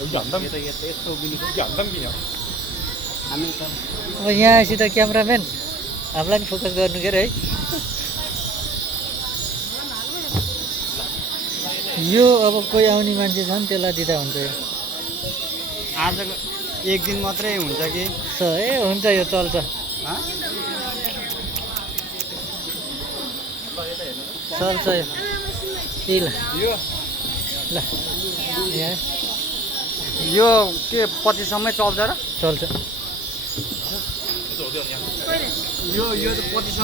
여기 안 담겨. 여기 안 담기냐? अब यहाँसित क्यामराम्यान हामीलाई नि फोकस गर्नु के अरे है यो अब कोही आउने मान्छे छ नि त्यसलाई दिँदा हुन्छ यो आजको एक दिन मात्रै हुन्छ कि ए हुन्छ यो चल्छ चल्छ यो ए ल ल यहाँ यो के पछिसम्मै चल्छ र चल्छ यो त पछिसम्म